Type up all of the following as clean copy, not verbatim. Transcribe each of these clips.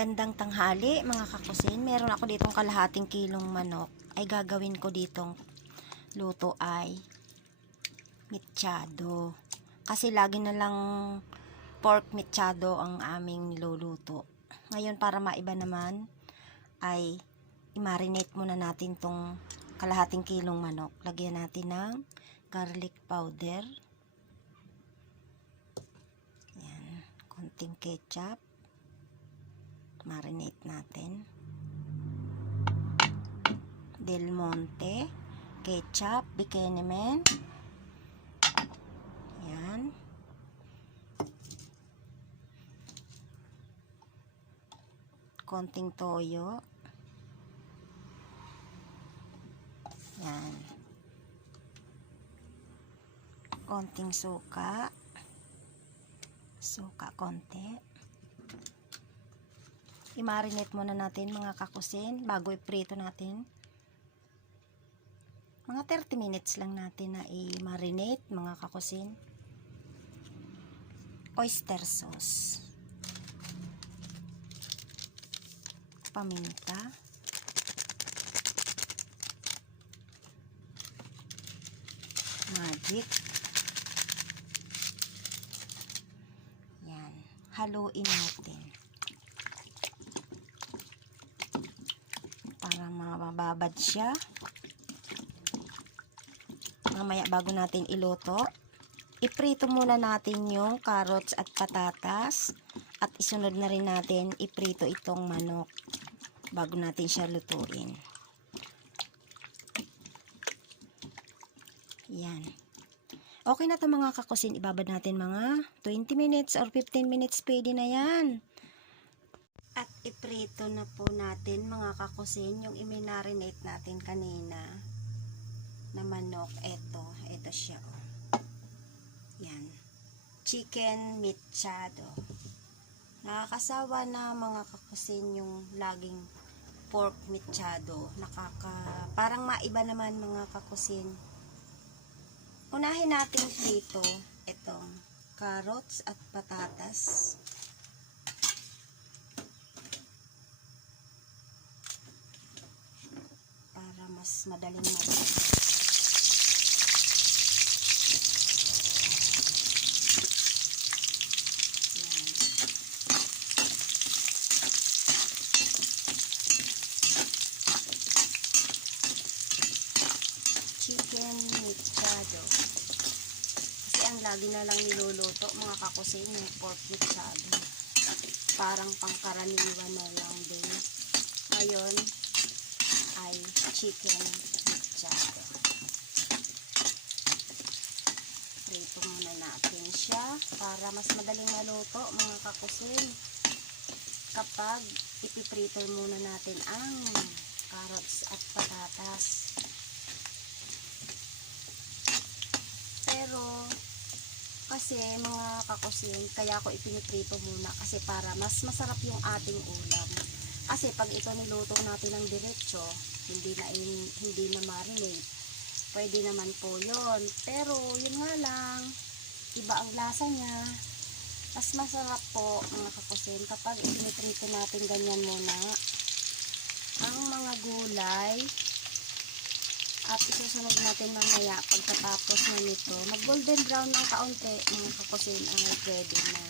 Magandang tanghali mga kakusin. Meron ako ditong kalahating kilong manok. Ay gagawin ko ditong luto ay mechado. Kasi lagi na lang pork mechado ang aming niluluto. Ngayon para maiba naman ay i-marinate muna natin tong kalahating kilong manok. Lagyan natin ng garlic powder. Yan, konting ketchup. Marinate natin. Del Monte, ketchup, Buchanan. Yan. Konting toyo. Yan. Konting suka. Suka konti. I-marinate muna natin mga kakusin bago i-prito natin. Mga 30 minutes lang natin na i-marinate mga kakusin. Oyster sauce. Paminta. Magic. Yan. Haluin natin. Para mababad siya. Mamaya bago natin iluto, iprito muna natin yung carrots at patatas at isunod na rin natin iprito itong manok bago natin siya lutuin. Yan. Okay na to mga kakusin, ibabad natin mga 20 minutes or 15 minutes, pwede na yan. At iprito na po natin mga kakusin yung i-marinate natin kanina na manok. Ito siya. Yan. Chicken mechado. Nakakasawa na mga kakusin yung laging pork mechado. Parang maiba naman mga kakusin. Unahin natin dito itong carrots at patatas. Para mas madaling maluto. Chicken mechado. Kasi ang lagi na lang niluluto mga kakusin yung pork mechado. Parang pangkaraniwan na lang din. Ngayon ay chicken mechado. Prito muna natin siya para mas madaling maluto mga kakusin. Kapag ipiprito muna natin ang carrots at patatas. Pero kasi mga kakusin, kaya ako ipiniprito muna kasi para mas masarap yung ating ulam. Kasi pag ito niluto natin ng diretso, hindi na marinate, pwede naman po yun. Pero yun nga lang, iba ang lasa niya. Mas masarap po mga kakusin kapag ipiniprito natin ganyan muna ang mga gulay. At isusunod natin mamaya pagkatapos na nito. Mag golden brown ng kaunti mga kakusin ay pwede na.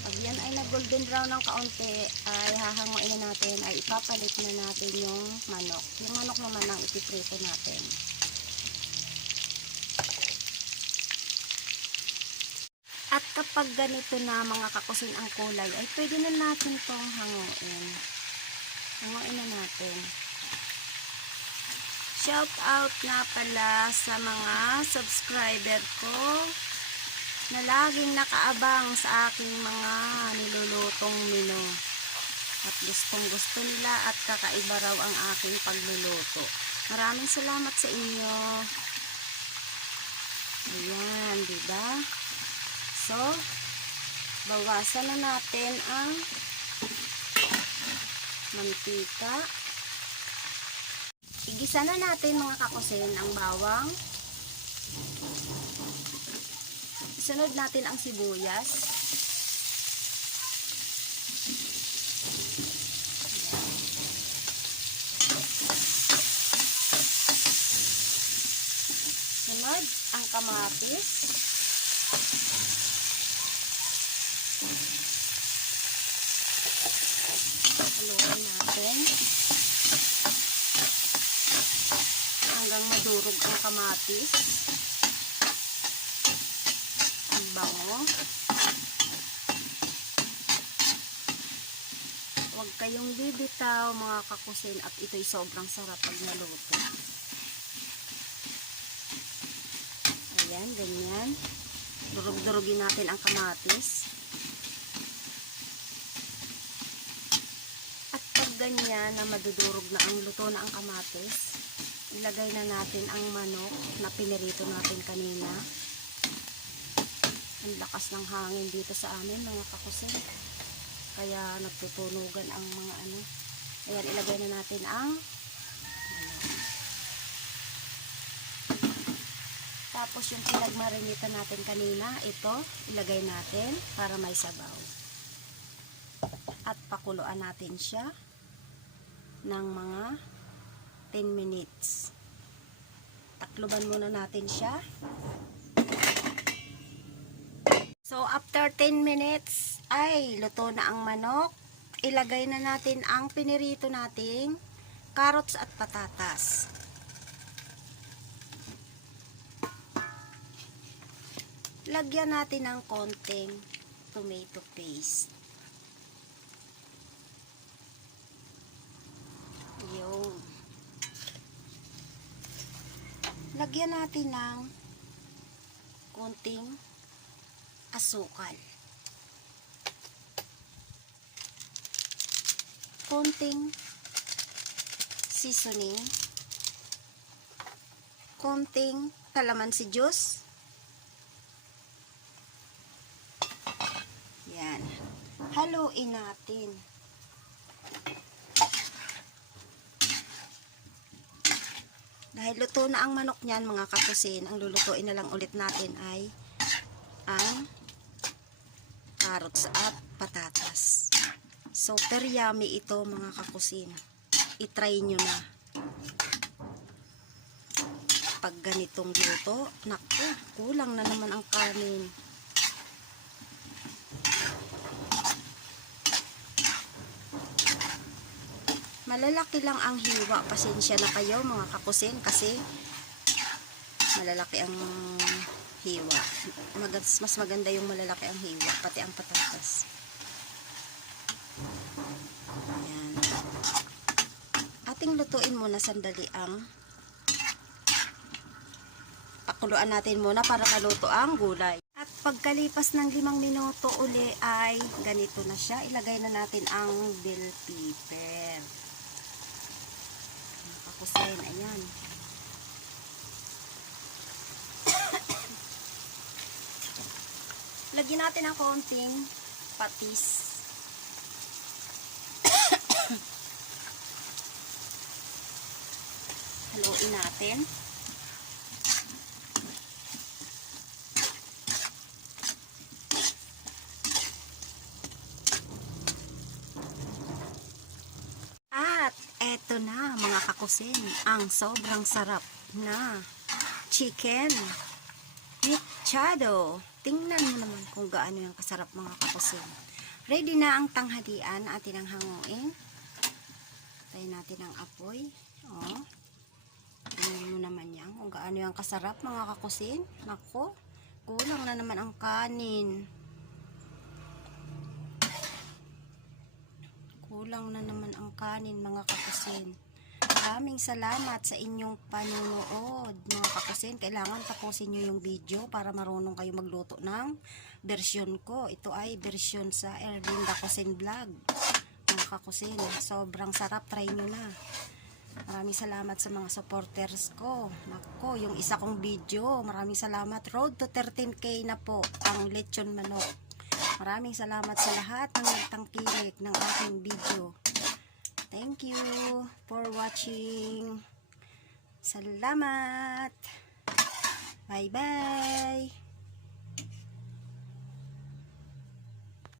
Pag yan ay nag golden brown ng kaunti ay hahanguin na natin, ay ipapalit na natin yung manok. Yung manok naman ang ipiprito natin. At kapag ganito na mga kakusin ang kulay, ay pwede na natin itong hanguin. Hanguin na natin. Shout out nga pala sa mga subscriber ko na laging nakaabang sa aking mga nilulutong menu. At gustong gusto nila at kakaiba raw ang aking pagluluto. Maraming salamat sa inyo. Ayan, diba? So, bawasan na natin ang mantika. Igisa na natin mga kakusin ang bawang. Sunod natin ang sibuyas. kamatis. Haluin natin hanggang madurog ang kamatis. Ang bango. Huwag kayong bibitaw mga kakusin, at ito'y sobrang sarap pag naluto. Ayan, ganyan. Durog-durugin natin ang kamatis. At pag ganyan na madudurog na ang luto na ang kamatis, ilagay na natin ang manok na pinirito natin kanina. Ang lakas ng hangin dito sa amin mga kakusin, kaya nagtutunugan ang mga ano. Ayan, ilagay na natin ang tapos yung pinagmarinita natin kanina, ito ilagay natin para may sabaw. At pakuluan natin siya ng mga 10 minutes. Takluban muna natin siya. So after 10 minutes ay luto na ang manok. Ilagay na natin ang pinirito nating carrots at patatas. Lagyan natin ng konting tomato paste. Yun. Lagyan natin ng konting asukal. Konting seasoning. Konting kalamansi juice. Yan. Haluin natin. Dahil luto na ang manok niyan mga kakusin, ang lulutuin na lang ulit natin ay ang carrots at patatas. Super yummy ito mga kakusin. I-try nyo na. Pag ganitong luto, naku, kulang na naman ang kanin. Malalaki lang ang hiwa. Pasensya na kayo mga kakusin kasi malalaki ang hiwa. Mas maganda yung malalaki ang hiwa, pati ang patatas. Ayan. Ating lutuin muna sandali ang pakuluan natin muna para maluto ang gulay. At pagkalipas ng 5 minuto uli ay ganito na siya. Ilagay na natin ang bell pepper. Kusin, ayan. Lagyan natin ng konting patis. Haluin natin. Eto na mga kakusin, ang sobrang sarap na chicken mechado. Tingnan mo naman kung gaano yung kasarap mga kakusin. Ready na ang tanghalian, atin ang hanguin. Tayin natin ang apoy. Oh. Tingnan mo naman yan kung gaano yung kasarap mga kakusin. Nako, kulang na naman ang kanin. Kulang na naman ang kanin mga kakusin. Maraming salamat sa inyong panunood mga kakusin. Kailangan tapusin nyo yung video para marunong kayo magluto ng version ko. Ito ay version sa Erlinda Cuisine Vlog mga kakusin. Sobrang sarap, try nyo na. Maraming salamat sa mga supporters ko. Nako, yung isa kong video, maraming salamat. Road to 13K na po ang lechon manok. Maraming salamat sa lahat ng nagtangkilik ng aking video. Thank you for watching. Salamat. Bye-bye.